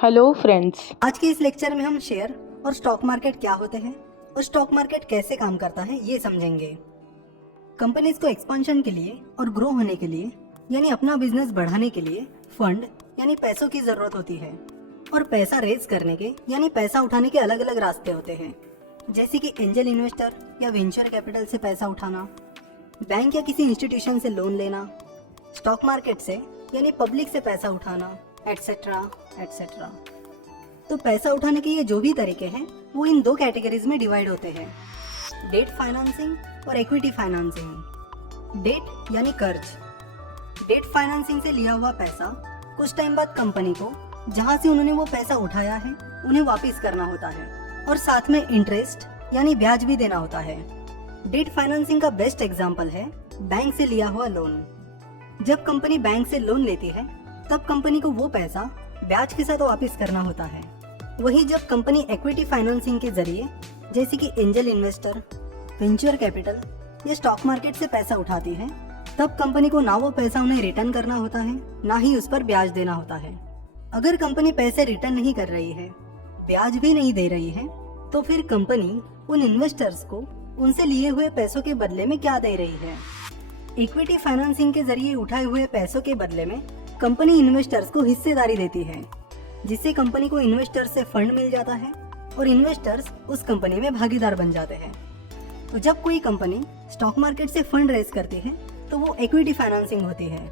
Hello friends. आज के इस लेक्चर में हम शेयर और स्टॉक मार्केट क्या होते हैं और स्टॉक मार्केट कैसे काम करता है ये समझेंगे। कंपनीज को एक्सपांशन के लिए और ग्रो होने के लिए यानी अपना बिजनेस बढ़ाने के लिए फंड यानी पैसों की जरूरत होती है और पैसा रेज करने के यानी पैसा उठाने के अलग अलग रास्ते होते हैं, जैसे कि एंजल इन्वेस्टर या वेंचर कैपिटल से पैसा उठाना, बैंक या किसी इंस्टीट्यूशन से लोन लेना, स्टॉक मार्केट से यानी पब्लिक से पैसा उठाना, एटसेट्रा एटसेट्रा। तो पैसा उठाने के ये जो भी तरीके हैं वो इन दो कैटेगरीज में डिवाइड होते हैं, डेट फाइनेंसिंग और इक्विटी फाइनेंसिंग। डेट यानी कर्ज। डेट फाइनेंसिंग से लिया हुआ पैसा कुछ टाइम बाद कंपनी को जहां से उन्होंने वो पैसा उठाया है उन्हें वापस करना होता है और साथ में इंटरेस्ट यानी ब्याज भी देना होता है। डेट फाइनेंसिंग का बेस्ट एग्जांपल है बैंक से लिया हुआ लोन। जब कंपनी बैंक से लोन लेती है तब कंपनी को वो पैसा ब्याज के साथ वापस करना होता है। वही जब कंपनी इक्विटी फाइनेंसिंग के जरिए जैसे कि एंजल इन्वेस्टर, वेंचर कैपिटल या स्टॉक मार्केट से पैसा उठाती है तब कंपनी को ना वो पैसा उन्हें रिटर्न करना होता है ना ही उस पर ब्याज देना होता है। अगर कंपनी पैसे रिटर्न नहीं कर रही है, ब्याज भी नहीं दे रही है, तो फिर कंपनी उन इन्वेस्टर्स को उनसे लिए हुए पैसों के बदले में क्या दे रही है। इक्विटी फाइनेंसिंग के जरिए उठाए हुए पैसों के बदले में कंपनी इन्वेस्टर्स को हिस्सेदारी देती है, जिससे कंपनी को इन्वेस्टर्स से फंड मिल जाता है और इन्वेस्टर्स उस कंपनी में भागीदार बन जाते हैं। तो जब कोई कंपनी स्टॉक मार्केट से फंड रेज करती है तो वो इक्विटी फाइनेंसिंग होती है।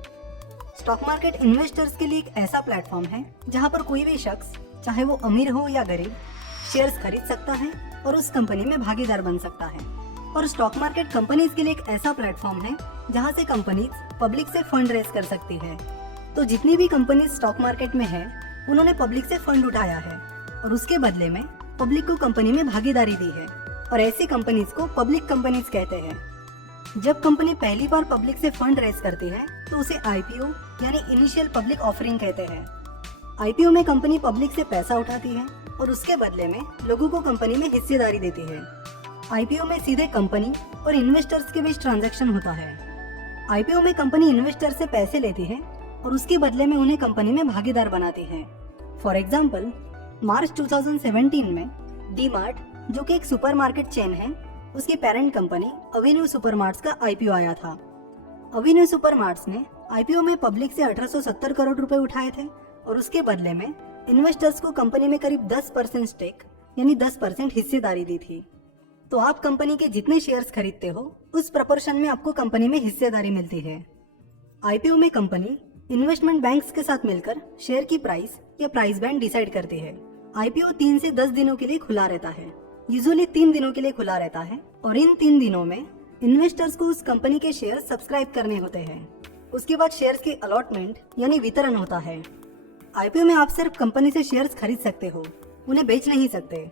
स्टॉक मार्केट इन्वेस्टर्स के लिए एक ऐसा प्लेटफॉर्म है जहां पर कोई भी शख्स, चाहे वो अमीर हो या गरीब, शेयर्स खरीद सकता है और उस कंपनी में भागीदार बन सकता है। और स्टॉक मार्केट कंपनीज के लिए एक ऐसा प्लेटफॉर्म है जहां से कंपनीज पब्लिक से फंड रेज कर सकती है। तो जितनी भी कंपनीज स्टॉक मार्केट में है उन्होंने पब्लिक से फंड उठाया है और उसके बदले में पब्लिक को कंपनी में भागीदारी दी है और ऐसी कंपनीज को पब्लिक कंपनीज कहते हैं। जब कंपनी पहली बार पब्लिक से फंड रेज करती है तो उसे आईपीओ यानी इनिशियल पब्लिक ऑफरिंग कहते हैं। आईपीओ में कंपनी पब्लिक से पैसा उठाती है और उसके बदले में लोगों को कंपनी में हिस्सेदारी देती है। आईपीओ में सीधे कंपनी और इन्वेस्टर्स के बीच ट्रांजैक्शन होता है। आईपीओ में कंपनी इन्वेस्टर से पैसे लेती है और उसके बदले में उन्हें कंपनी में भागीदार बनाती है। फॉर एग्जाम्पल, मार्च 2017 में डी मार्ट, जो कि एक सुपरमार्केट चेन है, उसकी पेरेंट कंपनी अवेन्यू सुपरमार्ट्स का आईपीओ आया था। अवेन्यू सुपरमार्ट्स ने आईपीओ में पब्लिक से 1870 करोड़ रुपए उठाए थे और उसके बदले में इन्वेस्टर्स को कंपनी में करीब 10% स्टेक यानी 10% हिस्सेदारी दी थी। तो आप कंपनी के जितने शेयर्स खरीदते हो उस प्रपोर्शन में आपको कंपनी में हिस्सेदारी मिलती है। आईपीओ में कंपनी इन्वेस्टमेंट बैंक्स के साथ मिलकर शेयर की प्राइस या प्राइस बैंड डिसाइड करती है। आईपीओ 3 से 10 दिनों के लिए खुला रहता है, यूजुअली 3 दिनों के लिए खुला रहता है और इन 3 दिनों में इन्वेस्टर्स को उस कंपनी के शेयर सब्सक्राइब करने होते हैं। उसके बाद शेयर्स की अलॉटमेंट यानी वितरण होता है। आईपीओ में आप सिर्फ कंपनी से शेयर्स खरीद सकते हो, उन्हें बेच नहीं सकते।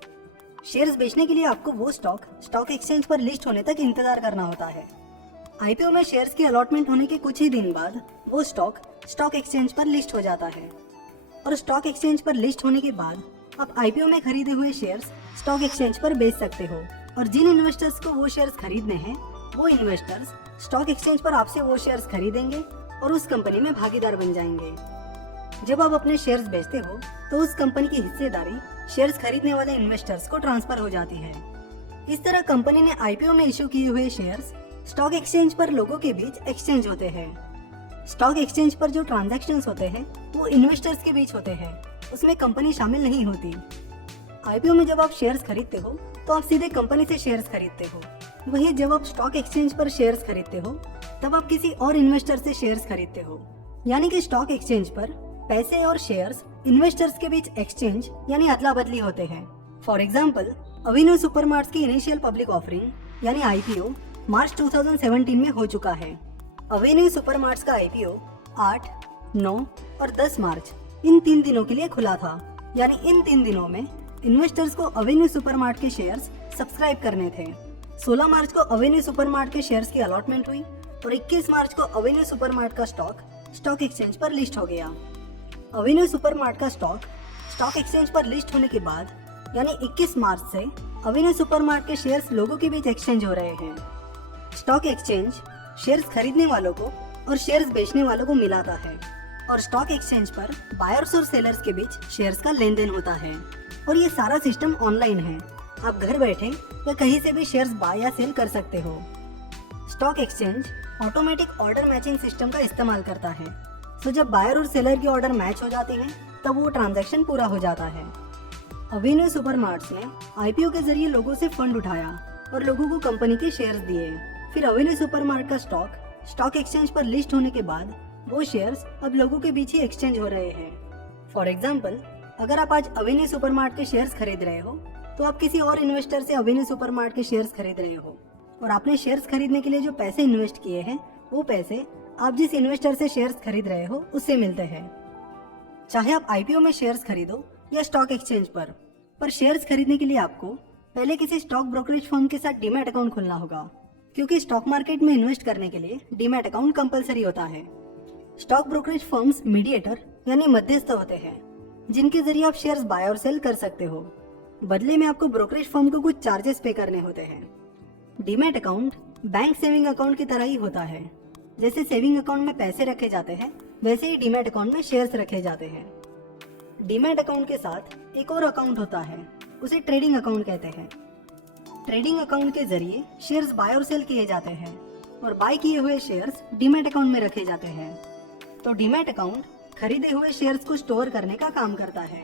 शेयर्स बेचने के लिए आपको वो स्टॉक एक्सचेंज पर लिस्ट होने तक इंतजार करना होता है। आईपीओ में शेयर्स की अलॉटमेंट होने के कुछ ही दिन बाद वो स्टॉक एक्सचेंज पर लिस्ट हो जाता है और स्टॉक एक्सचेंज पर लिस्ट होने के बाद आप आईपीओ में खरीदे हुए शेयर्स स्टॉक एक्सचेंज पर बेच सकते हो और जिन इन्वेस्टर्स को वो शेयर्स खरीदने हैं वो इन्वेस्टर्स स्टॉक एक्सचेंज पर आपसे वो शेयर्स खरीदेंगे और उस कंपनी में भागीदार बन जाएंगे। जब आप अपने शेयर्स बेचते हो तो उस कंपनी की हिस्सेदारी शेयर्स खरीदने वाले इन्वेस्टर्स को ट्रांसफर हो जाती है। इस तरह कंपनी ने आईपीओ में इशू किए हुए शेयर्स स्टॉक एक्सचेंज पर लोगों के बीच एक्सचेंज होते हैं। स्टॉक एक्सचेंज पर जो ट्रांजैक्शंस होते हैं वो इन्वेस्टर्स के बीच होते हैं, उसमें कंपनी शामिल नहीं होती। आईपीओ में जब आप शेयर्स खरीदते हो तो आप सीधे कंपनी से शेयर्स खरीदते हो। वही जब आप स्टॉक एक्सचेंज पर शेयर्स खरीदते हो तब आप किसी और इन्वेस्टर से शेयर्स खरीदते हो। यानी कि स्टॉक एक्सचेंज पर पैसे और शेयर्स इन्वेस्टर्स के बीच एक्सचेंज यानी अदला बदली होते हैं। फॉर एग्जाम्पल, अवेन्यू सुपरमार्ट्स की इनिशियल पब्लिक ऑफरिंग यानी आईपीओ मार्च 2017 में हो चुका है। अवेन्यू सुपरमार्ट्स का आईपीओ 8, 9 और 10 मार्च इन 3 दिनों के लिए खुला था। यानी इन 3 दिनों में इन्वेस्टर्स को अवेन्यू सुपरमार्ट के शेयर्स सब्सक्राइब करने थे। 16 मार्च को अवेन्यू सुपरमार्ट के शेयर्स की अलॉटमेंट हुई और 21 मार्च को अवेन्यू सुपरमार्ट का स्टॉक एक्सचेंज पर लिस्ट हो गया। अवेन्यू सुपरमार्ट का स्टॉक एक्सचेंज पर लिस्ट होने के बाद यानी 21 मार्च से अवेन्यू सुपरमार्ट के शेयर्स लोगों के बीच एक्सचेंज हो रहे हैं। स्टॉक एक्सचेंज शेयर्स खरीदने वालों को और शेयर्स बेचने वालों को मिलाता है और स्टॉक एक्सचेंज पर बायर्स और सेलर्स के बीच शेयर्स का लेन देन होता है और ये सारा सिस्टम ऑनलाइन है। आप घर बैठे या कहीं से भी शेयर्स बाय या सेल कर सकते हो। Stock exchange automatic order matching system का इस्तेमाल करता है। तो जब बायर और सेलर की ऑर्डर मैच हो जाती है तब वो ट्रांजैक्शन पूरा हो जाता है। अवेन्यू सुपरमार्ट्स ने आईपीओ के जरिए लोगों से फंड उठाया और लोगों को कंपनी के शेयर्स दिए। फिर अवेन्यू सुपरमार्ट का स्टॉक एक्सचेंज पर लिस्ट होने के बाद वो शेयर्स अब लोगों के बीच ही एक्सचेंज हो रहे हैं। फॉर एग्जाम्पल, अगर आप आज अवेन्यू सुपरमार्ट के शेयर्स खरीद रहे हो तो आप किसी और इन्वेस्टर से अवेन्यू सुपरमार्ट के शेयर्स खरीद रहे हो और आपने शेयर्स खरीदने के लिए जो पैसे इन्वेस्ट किए हैं वो पैसे आप जिस इन्वेस्टर से शेयर्स खरीद रहे हो उससे मिलते हैं। चाहे आप आईपीओ में शेयर्स खरीदो या स्टॉक एक्सचेंज पर शेयर्स खरीदने के लिए आपको पहले किसी स्टॉक ब्रोकरेज फर्म के साथ डीमैट अकाउंट खोलना होगा, क्योंकि स्टॉक मार्केट में इन्वेस्ट करने के लिए डीमैट अकाउंट कंपलसरी होता है। स्टॉक ब्रोकरेज फर्म्स मीडिएटर यानी मध्यस्थ होते हैं जिनके जरिए आप शेयर्स बाय और सेल कर सकते हो। बदले में आपको ब्रोकरेज फर्म को कुछ चार्जेस पे करने होते हैं। Demat account bank saving account की तरह ही होता है। जैसे सेविंग अकाउंट में पैसे रखे जाते हैं वैसे ही डीमैट अकाउंट में शेयर्स रखे जाते हैं। डीमैट अकाउंट के साथ एक और अकाउंट होता है, उसे ट्रेडिंग अकाउंट कहते हैं। ट्रेडिंग अकाउंट के जरिए शेयर्स बाय और सेल किए जाते हैं और बाय किए हुए शेयर्स डीमैट अकाउंट में रखे जाते हैं। तो डीमैट अकाउंट खरीदे हुए शेयर्स को स्टोर करने का काम करता है।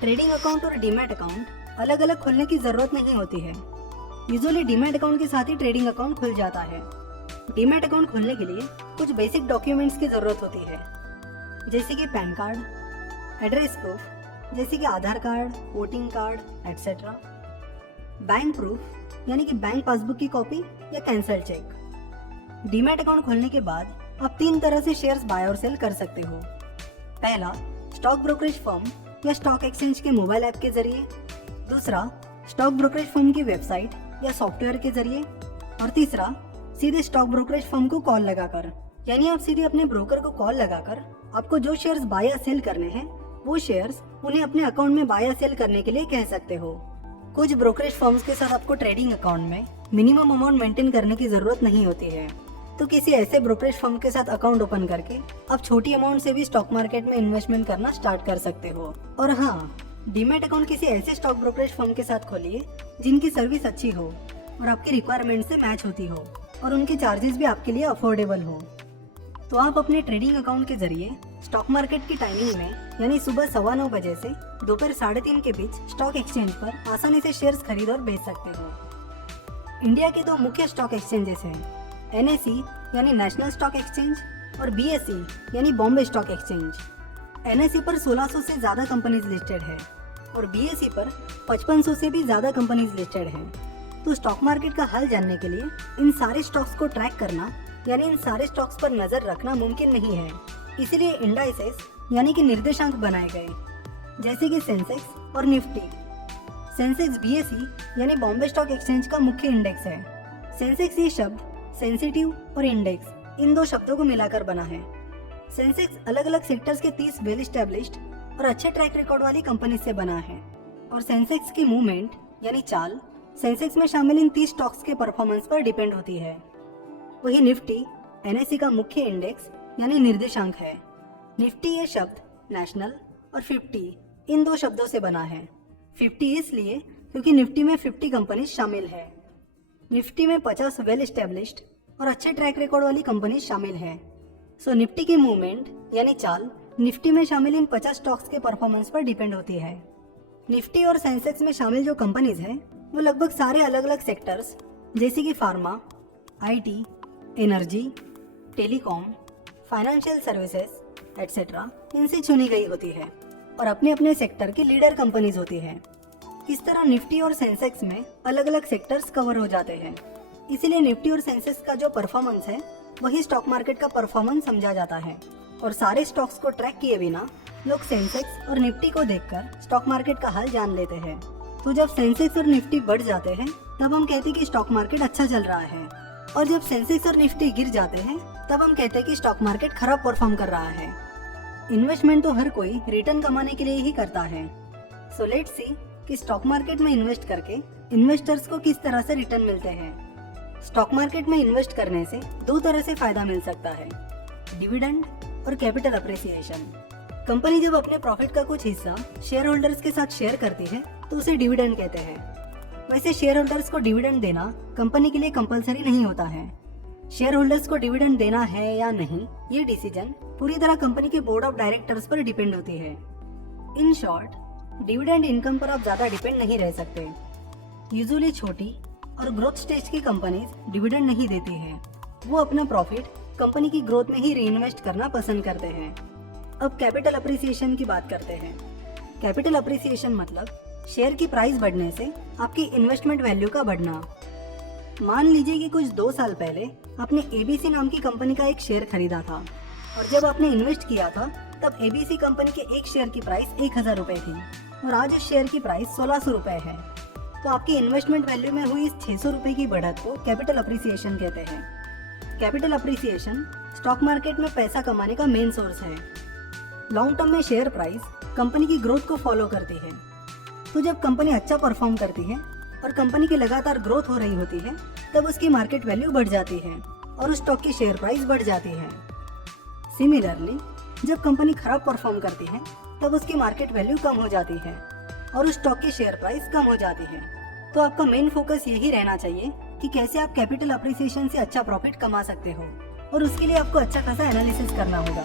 ट्रेडिंग अकाउंट और डीमैट अकाउंट अलग अलग खोलने की जरूरत नहीं होती है। यूजुअली डीमैट अकाउंट के साथ ही ट्रेडिंग अकाउंट खुल जाता है। डीमैट अकाउंट खोलने के लिए कुछ बेसिक डॉक्यूमेंट्स की जरूरत होती है, जैसे कि पैन कार्ड, एड्रेस प्रूफ जैसे कि Aadhaar card, voting card etcetera, bank proof यानी कि बैंक पासबुक की कॉपी या कैंसल चेक। डीमैट अकाउंट खोलने के बाद आप 3 तरह से शेयर्स बाय और सेल कर सकते हो। पहला, स्टॉक ब्रोकरेज फर्म या स्टॉक एक्सचेंज के मोबाइल ऐप के जरिए। दूसरा, स्टॉक ब्रोकरेज फर्म की वेबसाइट या सॉफ्टवेयर के जरिए। और तीसरा, सीधे स्टॉक ब्रोकरेज फर्म को कॉल लगाकर, यानी आप सीधे अपने ब्रोकर को कॉल लगाकर आपको जो शेयर्स बाय या सेल करने हैं वो शेयर्स उन्हें अपने अकाउंट में बाय या सेल करने के लिए कह सकते हो। कुछ ब्रोकरेज फर्म्स के साथ आपको ट्रेडिंग अकाउंट में मिनिमम अमाउंट मेंटेन करने की जरूरत नहीं होती है, तो किसी ऐसे ब्रोकरेज फर्म के साथ अकाउंट ओपन करके आप छोटी अमाउंट से भी स्टॉक मार्केट में इन्वेस्टमेंट करना स्टार्ट कर सकते हो। और हाँ, डीमैट अकाउंट किसी ऐसे स्टॉक ब्रोकरेज फर्म के साथ खोलिए जिनकी सर्विस अच्छी हो और आपकी रिक्वायरमेंट से मैच होती हो और उनके चार्जेस भी आपके लिए अफोर्डेबल हो। तो आप अपने ट्रेडिंग अकाउंट के जरिए स्टॉक मार्केट की टाइमिंग में यानी सुबह 9:15 बजे से दोपहर 3:30 के बीच स्टॉक एक्सचेंज पर आसानी से शेयर्स खरीद और बेच सकते हो। इंडिया के 2 मुख्य स्टॉक एक्सचेंजेस हैं, NSE यानी नेशनल स्टॉक एक्सचेंज और BSE यानी बॉम्बे स्टॉक एक्सचेंज। NSE पर 1600 से ज़्यादा कंपनीज लिस्टेड है और BSE पर 5500 से भी ज़्यादा कंपनीज लिस्टेड हैं। तो स्टॉक मार्केट का हाल जानने के लिए इन सारे स्टॉक्स को ट्रैक करना यानी इन सारे स्टॉक्स पर नजर रखना मुमकिन नहीं है। इसीलिए इंडाइसेस यानी कि निर्देशांक बनाए गए, जैसे कि सेंसेक्स और निफ्टी। सेंसेक्स BSE यानी बॉम्बे स्टॉक एक्सचेंज का मुख्य इंडेक्स है। सेंसेक्स ये शब्द सेंसिटिव और इंडेक्स इन 2 शब्दों को मिलाकर बना है। सेंसेक्स अलग अलग सेक्टर्स के 30 वेल एस्टेब्लिश्ड और अच्छे ट्रैक रिकॉर्ड वाली कंपनी से बना है और सेंसेक्स की मूवमेंट यानी चाल सेंसेक्स में शामिल इन 30 स्टॉक्स के परफॉर्मेंस पर डिपेंड होती है। वही निफ्टी NSE का मुख्य इंडेक्स यानी निर्देशांक है। निफ्टी ये शब्द नेशनल और 50 इन 2 शब्दों से बना है। 50 इसलिए क्योंकि निफ्टी में 50 कंपनी शामिल है। निफ्टी में 50 वेल एस्टेब्लिश्ड और अच्छे ट्रैक रिकॉर्ड वाली कंपनी शामिल है। सो निफ्टी की मूवमेंट यानी चाल निफ्टी में शामिल इन 50 स्टॉक्स के परफॉर्मेंस पर डिपेंड होती है। निफ्टी और सेंसेक्स में शामिल जो कंपनीज हैं वो लगभग सारे अलग अलग सेक्टर्स जैसे कि pharma, IT, energy, telecom, financial services etcetera इनसे चुनी गई होती है और अपने अपने सेक्टर की लीडर कंपनीज होती है। इस तरह निफ्टी और सेंसेक्स में अलग अलग सेक्टर्स कवर हो जाते हैं। इसीलिए निफ्टी और सेंसेक्स का जो परफॉर्मेंस है वही स्टॉक मार्केट का परफॉर्मेंस समझा जाता है और सारे स्टॉक्स को ट्रैक किए बिना लोग सेंसेक्स और निफ्टी को देखकर स्टॉक मार्केट का हाल जान लेते हैं। तो जब सेंसेक्स और निफ्टी बढ़ जाते हैं तब हम कहते हैं कि स्टॉक मार्केट अच्छा चल रहा है, और जब सेंसेक्स और निफ्टी गिर जाते हैं तब हम कहते हैं कि स्टॉक मार्केट खराब परफॉर्म कर रहा है। इन्वेस्टमेंट तो हर कोई रिटर्न कमाने के लिए ही करता है। सो लेट्स सी कि स्टॉक मार्केट में इन्वेस्ट करके इन्वेस्टर्स को किस तरह से रिटर्न मिलते हैं। स्टॉक मार्केट में इन्वेस्ट करने से 2 तरह से फायदा मिल सकता है, डिविडेंड और कैपिटल अप्रिसिएशन। कंपनी जब अपने प्रॉफिट का कुछ हिस्सा शेयर होल्डर्स के साथ शेयर करती है तो उसे डिविडेंड कहते हैं। वैसे शेयर होल्डर्स को डिविडेंड देना कंपनी के लिए कंपलसरी नहीं होता है। शेयर होल्डर्स को डिविडेंड देना है या नहीं, ये डिसीजन पूरी तरह कंपनी के बोर्ड ऑफ डायरेक्टर्स पर डिपेंड होती है। इन शॉर्ट, डिविडेंड इनकम पर आप ज़्यादा डिपेंड नहीं रह सकते। यूजुअली छोटी और ग्रोथ स्टेज की कंपनीज डिविडेंड नहीं देती है। वो अपना प्रॉफिट कंपनी की ग्रोथ में ही रीइन्वेस्ट करना पसंद करते हैं। अब कैपिटल अप्रिसिएशन की बात करते हैं। कैपिटल अप्रिसिएशन मतलब शेयर की प्राइस बढ़ने से आपकी इन्वेस्टमेंट वैल्यू का बढ़ना। मान लीजिए कि कुछ 2 साल पहले आपने एबीसी नाम की कंपनी का एक शेयर खरीदा था और जब आपने इन्वेस्ट किया था तब एबीसी कंपनी के एक शेयर की प्राइस 1000 रुपए थी और आज इस शेयर की प्राइस 1600 रुपए है। तो आपकी इन्वेस्टमेंट वैल्यू में हुई इस 600 रुपए की बढ़त को कैपिटल अप्रिसिएशन कहते हैं। कैपिटल अप्रिसिएशन स्टॉक मार्केट में पैसा कमाने का मेन सोर्स है। लॉन्ग टर्म में शेयर प्राइस कंपनी की ग्रोथ को फॉलो करती है। तो जब कंपनी अच्छा परफॉर्म करती है और कंपनी की लगातार ग्रोथ हो रही होती है तब उसकी मार्केट वैल्यू बढ़ जाती है और उस स्टॉक की शेयर प्राइस बढ़ जाती है। सिमिलरली, जब कंपनी खराब परफॉर्म करती है तब उसकी मार्केट वैल्यू कम हो जाती है और उस स्टॉक की शेयर प्राइस कम हो जाती है। तो आपका मेन फोकस यही रहना चाहिए कि कैसे आप कैपिटल अप्रिसिएशन से अच्छा प्रॉफिट कमा सकते हो और उसके लिए आपको अच्छा खासा एनालिसिस करना होगा।